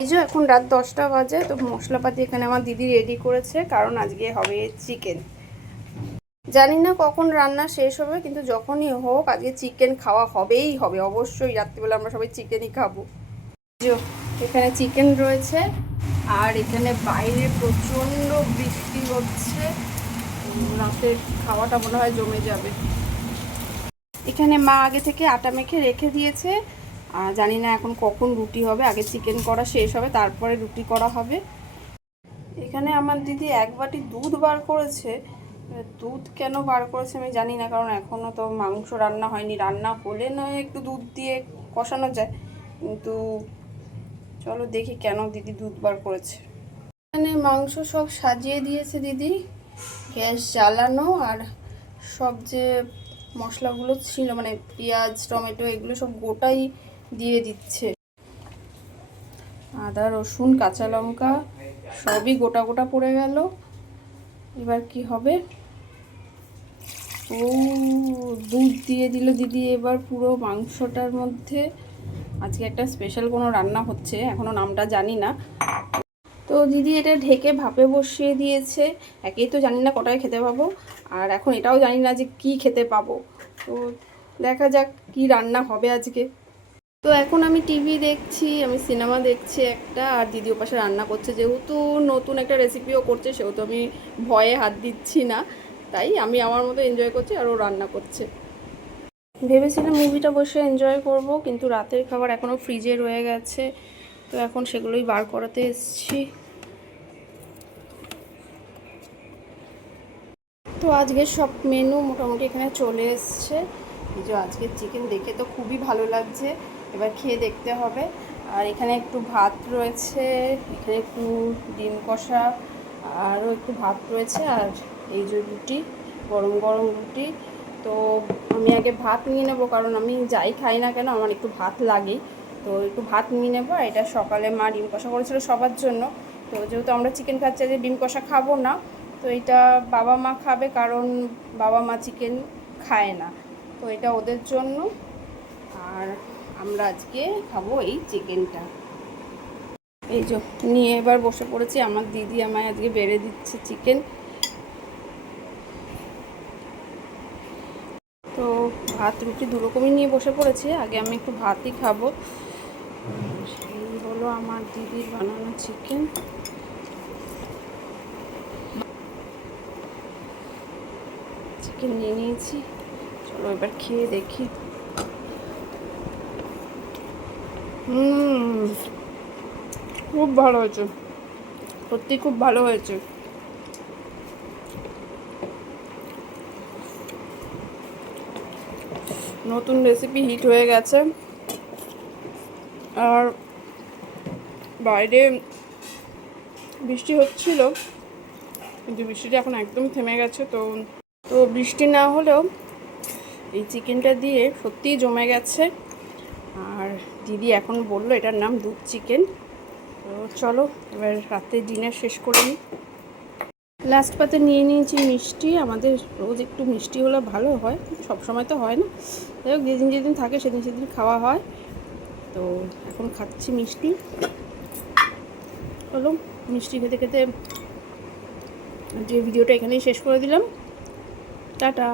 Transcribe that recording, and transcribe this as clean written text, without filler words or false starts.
এই যে এখন রাত 10টা বাজে, তো মশলাপাতি এখানে আমার দিদি রেডি করেছে, কারণ আজকে হবে চিকেন। জানি না কখন রান্না শেষ হবে, কিন্তু যখনই হোক আজকে চিকেন খাওয়া হবেই হবে, অবশ্যই। রাত্রিবেলা আমরা সবাই চিকেনই খাবো। এখানে চিকেন রয়েছে, আর এখানে বাইরে প্রচণ্ড বৃষ্টি হচ্ছে, রাতে খাওয়াটা মনে হয় জমে যাবে। এখানে মা আগে থেকে আটা মেখে রেখে দিয়েছে, আর জানি না এখন কখন রুটি হবে। আগে চিকেন করা শেষ হবে, তারপরে রুটি করা হবে। এখানে আমার দিদি 1 বাটি দুধ বার করেছে। দুধ কেন বার করেছে আমি জানি না, কারণ এখনও তো মাংস রান্না হয়নি। রান্না হলে নয় একটু দুধ দিয়ে কষানো যায়, কিন্তু চলো দেখি কেন দিদি দুধ বার করেছে। এখানে মাংস সব সাজিয়ে দিয়েছে দিদি, গ্যাস জ্বালানো, আর সব যে মশলাগুলো ছিল মানে পেঁয়াজ টমেটো এগুলো সব গোটাই দিয়ে দিচ্ছে। আদা রসুন কাঁচা লঙ্কা সবই গোটা গোটা পড়ে গেল। এবার কি হবে? ও দুধ দিয়ে দিল দিদি এবার পুরো মাংসটার মধ্যে। আজকে একটা স্পেশাল কোনো রান্না হচ্ছে, এখনও নামটা জানি না। তো দিদি এটা ঢেকে ভাপে বসিয়ে দিয়েছে। একেই তো জানি না কটায় খেতে পাবো, আর এখন এটাও জানি না যে কি খেতে পাবো। তো দেখা যাক কি রান্না হবে আজকে। তো এখন আমি টিভি দেখছি, আমি সিনেমা দেখছি একটা, আর দিদি ওপাশে রান্না করছে। যেহেতু নতুন একটা রেসিপিও করছে, সেহেতু আমি ভয়ে হাত দিচ্ছি না, তাই আমি আমার মতো এনজয় করছি, আর ও রান্না করছে। ভেবেছিলাম মুভিটা বসে এনজয় করব, কিন্তু রাতের খাবার এখনও ফ্রিজে রয়ে গেছে, তো এখন সেগুলোই বার করাতে এসেছি। তো আজকে সব মেনু মোটামুটি এখানে চলে এসছে। এই যে আজকের চিকেন দেখে তো খুবই ভালো লাগছে, এবার খেয়ে দেখতে হবে। আর এখানে একটু ভাত রয়েছে, এখানে একটু ডিম কষা, আরও একটু ভাত রয়েছে, আর এই যে রুটি, গরম গরম রুটি। তো আমি আগে ভাত নিয়ে নেবো, কারণ আমি যাই খাই না কেন আমার একটু ভাত লাগেই। তো একটু ভাত নিয়ে নেবো। আর এটা সকালে মা ডিম কষা করেছিল সবার জন্য, তো যেহেতু আমরা চিকেন খাচ্ছি যে ডিম কষা খাবো না, তো এটা বাবা মা খাবে, কারণ বাবা মা চিকেন খায় না, তো এটা ওদের জন্য। আর আমরা আজকে খাবো এই চিকেনটা। এই যে নিয়ে এবার বসে পড়েছি, আমার দিদি আমায় আজকে বেড়ে দিচ্ছে চিকেন। তো ভাত রুটি দুরকমই নিয়ে বসে পড়েছি, আগে আমি একটু ভাতই খাবো। এই হলো আমার দিদির বানানো চিকেন। চিকেন নিয়ে নিয়েছি, চলো এবার খেয়ে দেখি। খুব ভালো হয়েছে, সত্যি খুব ভালো হয়েছে। নতুন রেসিপি হিট হয়ে গেছে, আর বাইরে বৃষ্টি হচ্ছিল, কিন্তু বৃষ্টিটা এখন একদম থেমে গেছে। তো বৃষ্টি না হলেও এই চিকেনটা দিয়ে সত্যিই জমে গেছে। আর দিদি এখন বললো এটার নাম দুধ চিকেন। তো চলো এবার রাতে ডিনার শেষ করে নিই। লাস্ট পাতে নিয়ে নিয়েছি মিষ্টি। আমাদের রোজ একটু মিষ্টি হলে ভালো হয়, সব সময় তো হয় না, যাই হোক যেদিন যেদিন থাকে সেদিন সেদিন খাওয়া হয়। তো এখন খাচ্ছি মিষ্টি। চলো মিষ্টি খেতে খেতে যে ভিডিওটা এখানেই শেষ করে দিলাম। টাটা।